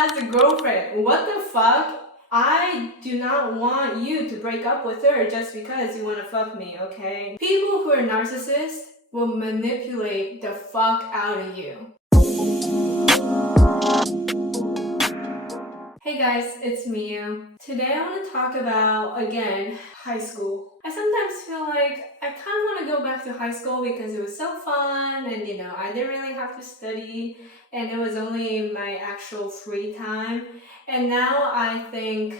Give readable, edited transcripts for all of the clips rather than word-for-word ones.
has a girlfriend. What the fuck? I do not want you to break up with her just because you want to fuck me, okay? People who are narcissists will manipulate the fuck out of you. Hey guys, it's Miyu. Today I want to talk about, again, high school. I sometimes feel like I kind of want to go back to high school because it was so fun and I didn't really have to study and it was only my actual free time. And now I think,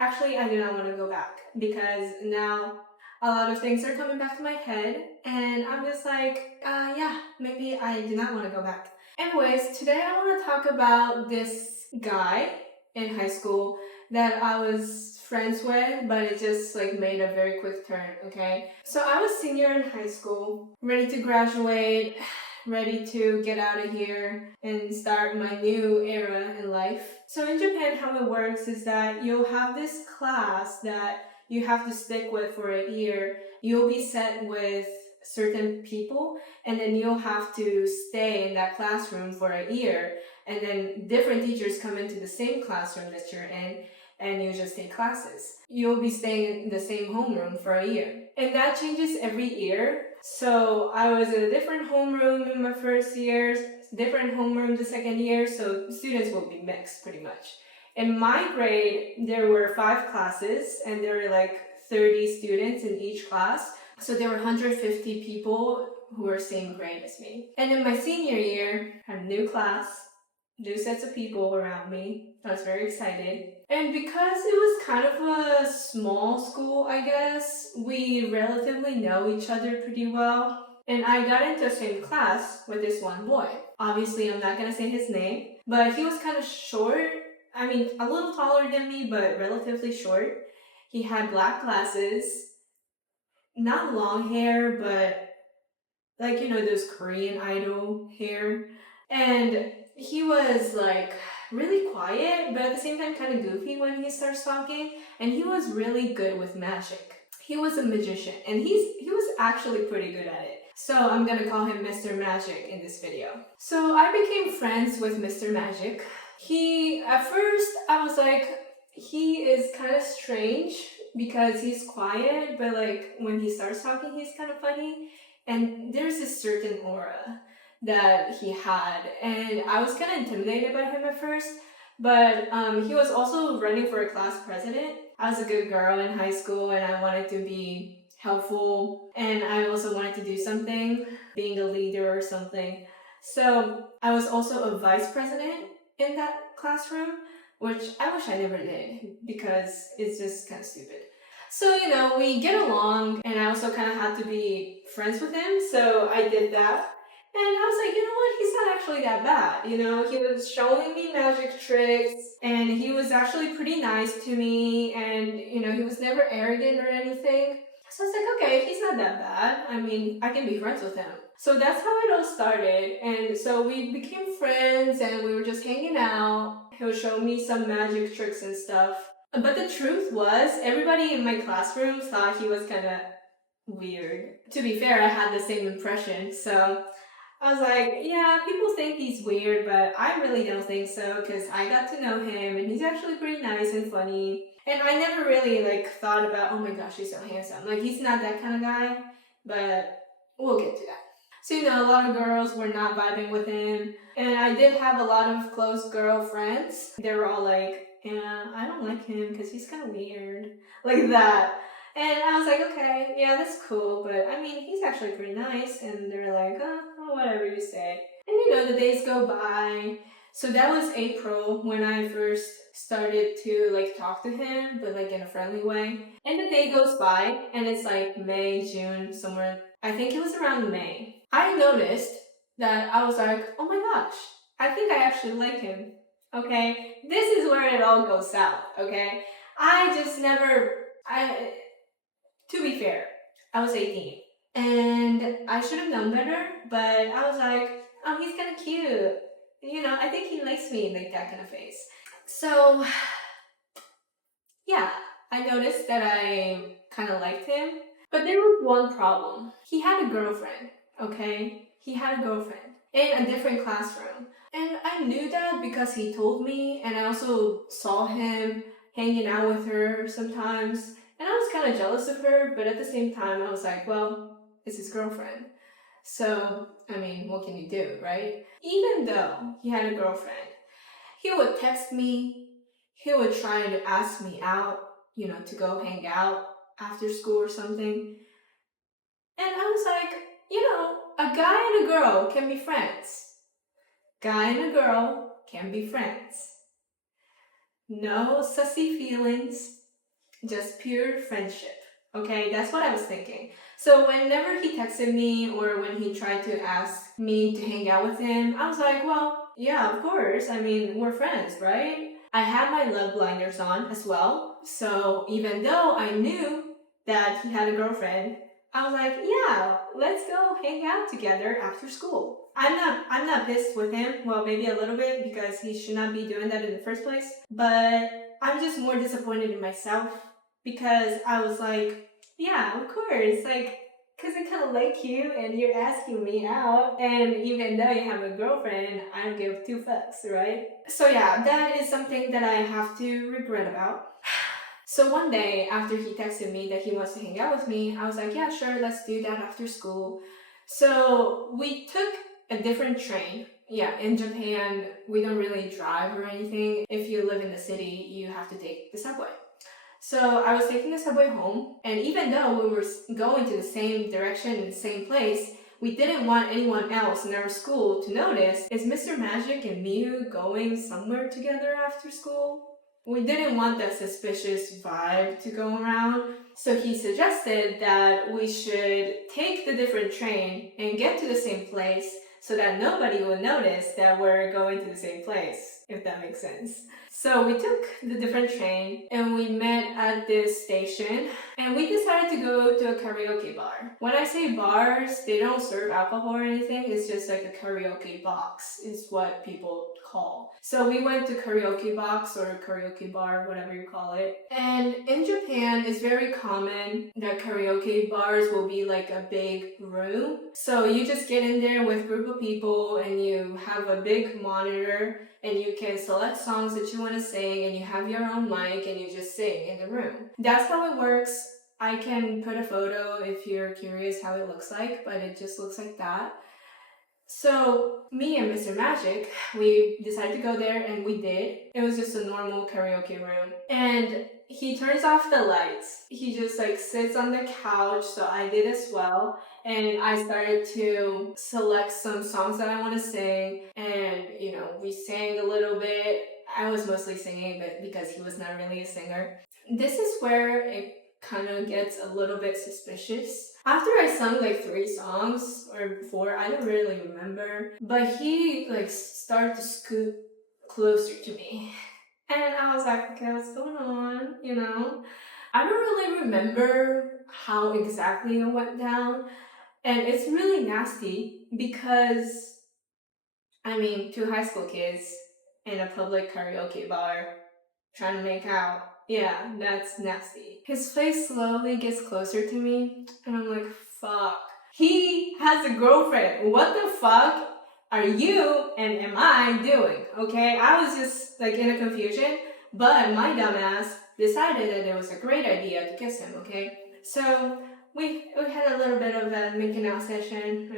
actually I do not want to go back because now a lot of things are coming back to my head and I'm just like, yeah, maybe I do not want to go back. Anyways, today I want to talk about this guy in high school that I was friends with, but it just made a very quick turn, okay? So I was senior in high school, ready to graduate, ready to get out of here and start my new era in life. So in Japan, how it works is that you'll have this class that you have to stick with for a year. You'll be set with certain people and then you'll have to stay in that classroom for a year, and then different teachers come into the same classroom that you're in and you just take classes. You'll be staying in the same homeroom for a year, and that changes every year. So I was in a different homeroom in my first year, different homeroom the second year, so students will be mixed pretty much. In my grade, there were 5 classes and there were 30 students in each class. So there were 150 people who were same grade as me. And in my senior year, I had a new class, new sets of people around me. I was very excited. And because it was kind of a small school, I guess, we relatively know each other pretty well. And I got into the same class with this one boy. Obviously, I'm not gonna say his name, but he was kind of short. I mean, a little taller than me, but relatively short. He had black glasses. Not long hair, but those Korean idol hair. And he was really quiet, but at the same time kind of goofy when he starts talking. And he was really good with magic. He was a magician and he was actually pretty good at it. So I'm gonna call him Mr. Magic in this video. So I became friends with Mr. Magic. At first I was like, he is kind of strange because he's quiet, but when he starts talking, he's kind of funny. And there's this certain aura that he had, and I was kind of intimidated by him at first, but he was also running for a class president. I was a good girl in high school and I wanted to be helpful, and I also wanted to do something, being a leader or something. So I was also a vice president in that classroom, which I wish I never did because it's just kind of stupid. So, we get along, and I also kind of had to be friends with him, so I did that. And I was like, you know what, he's not actually that bad, he was showing me magic tricks, and he was actually pretty nice to me, and, he was never arrogant or anything. So I was like, okay, he's not that bad. I mean, I can be friends with him. So that's how it all started, and so we became friends, and we were just hanging out. He'll show me some magic tricks and stuff. But the truth was, everybody in my classroom thought he was kind of weird. To be fair, I had the same impression, so I was like, yeah, people think he's weird, but I really don't think so, because I got to know him, and he's actually pretty nice and funny. And I never really, thought about, oh my gosh, he's so handsome. He's not that kind of guy, but we'll get to that. So, a lot of girls were not vibing with him, and I did have a lot of close girl friends. They were all like, yeah, I don't like him because he's kind of weird. Like that. And I was like, okay, yeah, that's cool, but I mean, he's actually pretty nice. And they're like, oh, whatever you say. And the days go by. So that was April when I first started to talk to him, but in a friendly way. And the day goes by, and it's May, June, somewhere. I think it was around May. I noticed that I was like, oh my gosh, I think I actually like him. Okay, this is where it all goes south, okay? To be fair, I was 18. And I should have known better, but I was like, oh, he's kind of cute. I think he likes me, that kind of face. So, yeah, I noticed that I kind of liked him. But there was one problem. He had a girlfriend, okay? He had a girlfriend in a different classroom. And I knew that because he told me, and I also saw him hanging out with her sometimes. And I was kind of jealous of her, but at the same time, I was like, well, it's his girlfriend. So, I mean, what can you do, right? Even though he had a girlfriend, he would text me, he would try to ask me out, to go hang out after school or something. And I was like, a guy and a girl can be friends. Guy and a girl can be friends. No sussy feelings, just pure friendship. Okay, that's what I was thinking. So whenever he texted me or when he tried to ask me to hang out with him, I was like, well, yeah, of course. I mean, we're friends, right? I had my love blinders on as well. So even though I knew that he had a girlfriend, I was like, yeah, let's go hang out together after school. I'm not pissed with him. Well, maybe a little bit because he should not be doing that in the first place. But I'm just more disappointed in myself because I was like, yeah, of course, like, because I kind of like you and you're asking me out, and even though you have a girlfriend, I don't give two fucks, right? So yeah, that is something that I have to regret about. So one day after he texted me that he wants to hang out with me, I was like, yeah, sure, let's do that after school. So we took a different train. Yeah, in Japan, we don't really drive or anything. If you live in the city, you have to take the subway. So I was taking the subway home, and even though we were going to the same direction in the same place, we didn't want anyone else in our school to notice, is Mr. Magic and Miu going somewhere together after school? We didn't want that suspicious vibe to go around, so he suggested that we should take the different train and get to the same place so that nobody would notice that we're going to the same place, if that makes sense. So we took the different train and we met at this station and we decided to go to a karaoke bar. When I say bars, they don't serve alcohol or anything, it's just like a karaoke box is what people call. So we went to karaoke box or karaoke bar, whatever you call it. And in Japan, it's very common that karaoke bars will be like a big room. So you just get in there with a group of people and you have a big monitor and you can select songs that you want to sing and you have your own mic and you just sing in the room. That's how it works. I can put a photo if you're curious how it looks like, but it just looks like that. So me and Mr. Magic, we decided to go there and we did. It was just a normal karaoke room. And he turns off the lights. He just like sits on the couch, so I did as well. And I started to select some songs that I want to sing. And, we sang a little bit. I was mostly singing, but because he was not really a singer. This is where it kind of gets a little bit suspicious. After I sung like 3 songs or 4, I don't really remember, but he like started to scoot closer to me. And I was like, okay, what's going on? I don't really remember how exactly it went down. And it's really nasty because, I mean, 2 high school kids in a public karaoke bar trying to make out. Yeah, that's nasty. His face slowly gets closer to me, and I'm like, fuck. He has a girlfriend. What the fuck are you and am I doing? Okay, I was just like in a confusion, but my dumbass decided that it was a great idea to kiss him, okay? So we had a little bit of a making out session,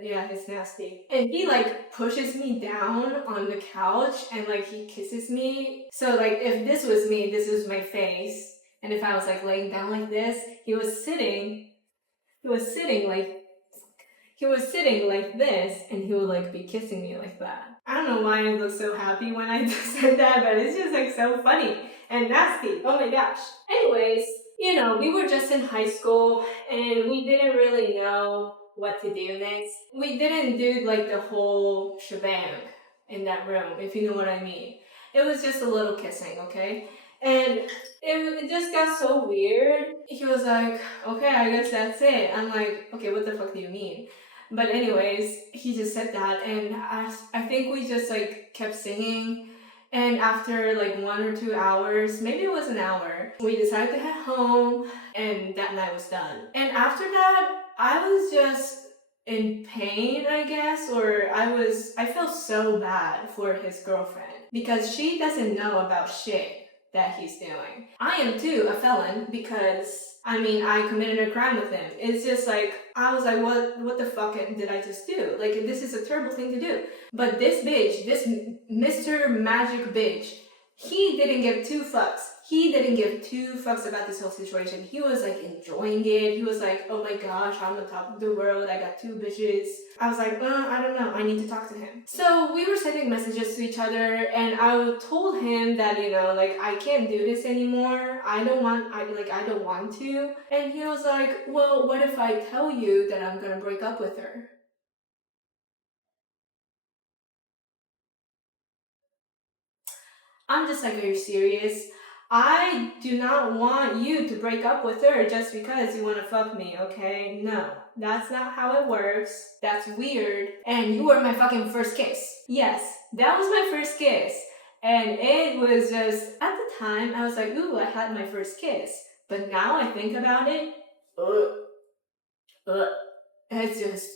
Yeah, it's nasty. And he like pushes me down on the couch and like he kisses me. So like if this was me, this is my face. And if I was like laying down like this, he was sitting like this and he would like be kissing me like that. I don't know why I look so happy when I said that, but it's just like so funny and nasty. Oh my gosh. Anyways, we were just in high school and we didn't really know what to do next. We didn't do like the whole shebang in that room, if you know what I mean. It was just a little kissing, okay? And it just got so weird. He was like, okay, I guess that's it. I'm like, okay, what the fuck do you mean? But anyways, he just said that and I think we just like kept singing. And after like 1 or 2 hours, maybe it was an hour, we decided to head home and that night was done. And after that, I was just in pain, I guess, or I felt so bad for his girlfriend because she doesn't know about shit that he's doing. I am too a felon because I mean I committed a crime with him. It's just like I was like, what the fuck did I just do? Like this is a terrible thing to do. But this bitch, this Mr. Magic bitch, he didn't give two fucks. He didn't give two fucks about this whole situation. He was like enjoying it. He was like, oh my gosh, I'm on top of the world. I got two bitches. I was like, I don't know. I need to talk to him. So we were sending messages to each other and I told him that, you know, like I can't do this anymore. I don't want to. And he was like, well, what if I tell you that I'm gonna break up with her? I'm just like, are you serious? I do not want you to break up with her just because you want to fuck me, okay? No, that's not how it works. That's weird. And you were my fucking first kiss. Yes, that was my first kiss. And it was just, at the time, I was like, ooh, I had my first kiss. But now I think about it, it's just,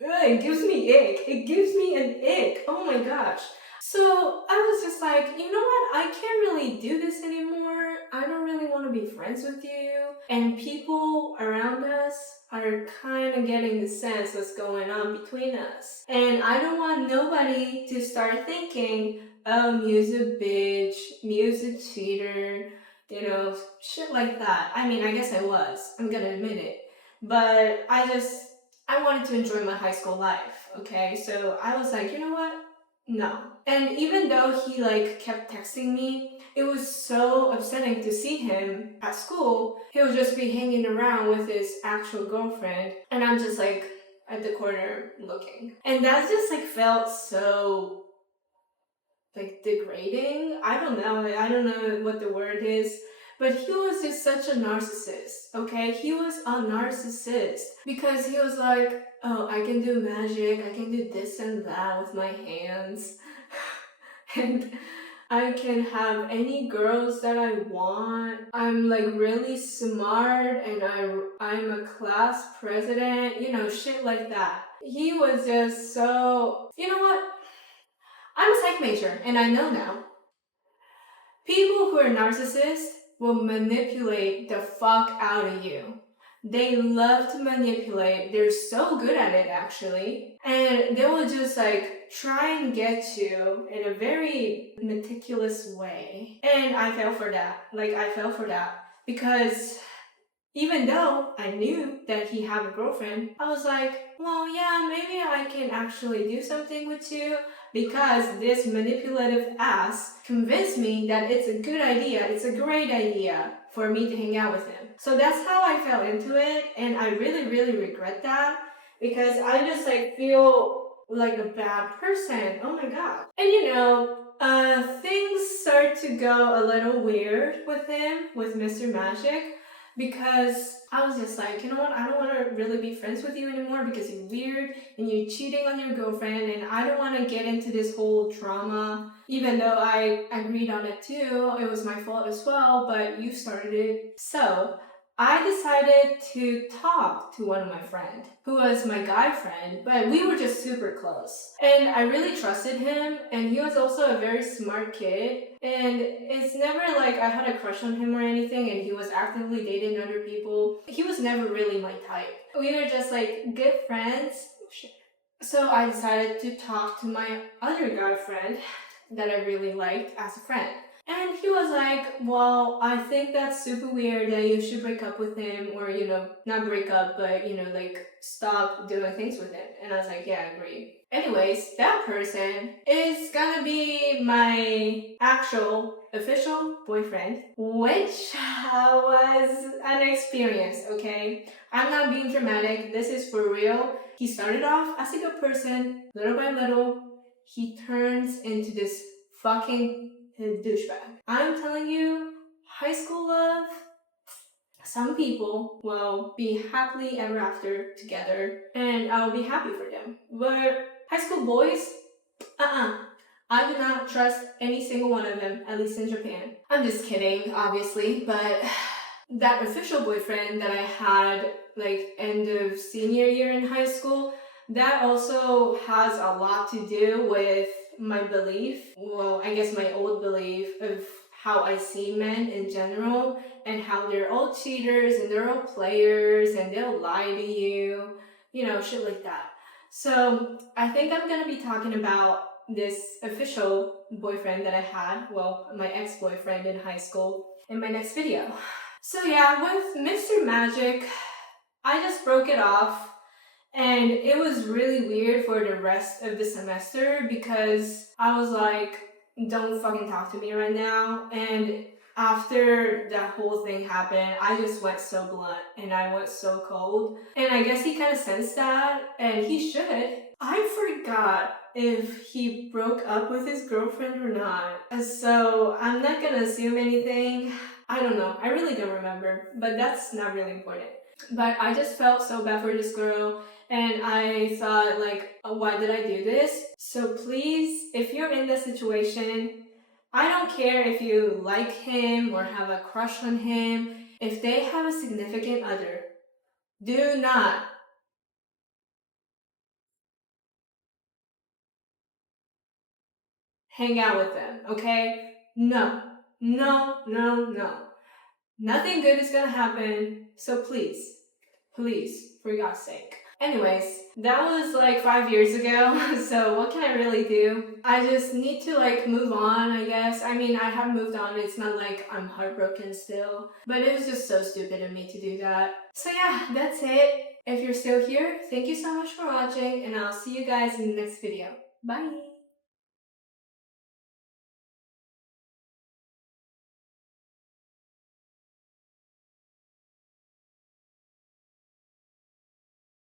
it gives me ick. It gives me an ick. Oh my gosh. So I was just like, you know what? I can't really do this anymore. I don't really want to be friends with you. And people around us are kind of getting the sense what's going on between us. And I don't want nobody to start thinking, oh, Mew's a bitch, Mew's a cheater, you know, shit like that. I mean, I guess I was. I'm gonna admit it. But I wanted to enjoy my high school life, okay? So I was like, you know what? No. And even though he like kept texting me, it was so upsetting to see him at school. He would just be hanging around with his actual girlfriend, and I'm just like at the corner looking. And that just like felt so like degrading. I don't know what the word is. But he was just such a narcissist, okay? He was a narcissist because he was like, oh, I can do magic, I can do this and that with my hands. And I can have any girls that I want. I'm like really smart and I'm a class president, you know, shit like that. He was just so, you know what? I'm a psych major and I know now. People who are narcissists will manipulate the fuck out of you. They love to manipulate. They're so good at it actually. And they will just like try and get you in a very meticulous way. And I fell for that. I fell for that. Because even though I knew that he had a girlfriend, I was like, well, yeah, maybe I can actually do something with you because this manipulative ass convinced me that it's a good idea, it's a great idea for me to hang out with him. So that's how I fell into it, and I really, really regret that because I just like feel like a bad person. Oh my god. And you know, things start to go a little weird with him, with Mr. Magic. Because I was just like, you know what, I don't want to really be friends with you anymore because you're weird and you're cheating on your girlfriend and I don't want to get into this whole drama. Even though I agreed on it too, it was my fault as well, but you started it. So I decided to talk to one of my friends, who was my guy friend, but we were just super close. And I really trusted him, and he was also a very smart kid. And it's never like I had a crush on him or anything, and he was actively dating other people. He was never really my type. We were just like good friends. So I decided to talk to my other guy friend that I really liked as a friend. And he was like, well, I think that's super weird that you should break up with him, or, you know, not break up, but, you know, like, stop doing things with him. And I was like, yeah, I agree. Anyways, that person is gonna be my actual official boyfriend, which was an experience, okay? I'm not being dramatic, this is for real. He started off as a good person, little by little, he turns into this fucking douchebag. I'm telling you, high school love, some people will be happily ever after together and I'll be happy for them. But high school boys, I do not trust any single one of them, at least in Japan. I'm just kidding, obviously, but that official boyfriend that I had like end of senior year in high school, that also has a lot to do with my belief, well, I guess my old belief of how I see men in general and how they're all cheaters and they're all players and they'll lie to you, you know, shit like that. So I think I'm gonna be talking about this official boyfriend that I had, well, my ex-boyfriend in high school, in my next video. So yeah, with Mr. Magic, I just broke it off, and it was really weird for the rest of the semester because I was like, don't fucking talk to me right now. And after that whole thing happened, I just went so blunt and I went so cold. And I guess he kind of sensed that, and he should. I forgot if he broke up with his girlfriend or not. So I'm not gonna assume anything. I don't know. I really don't remember, but that's not really important. But I just felt so bad for this girl, and I thought, like, why did I do this? So please, if you're in this situation, I don't care if you like him or have a crush on him. If they have a significant other, do not hang out with them, okay? No, no, no, no. Nothing good is gonna happen, so please, please, for God's sake. Anyways, that was like 5 years ago, so what can I really do? I just need to like move on, I guess. I mean, I have moved on, it's not like I'm heartbroken still, but it was just so stupid of me to do that. So yeah, that's it. If you're still here, thank you so much for watching, and I'll see you guys in the next video. Bye!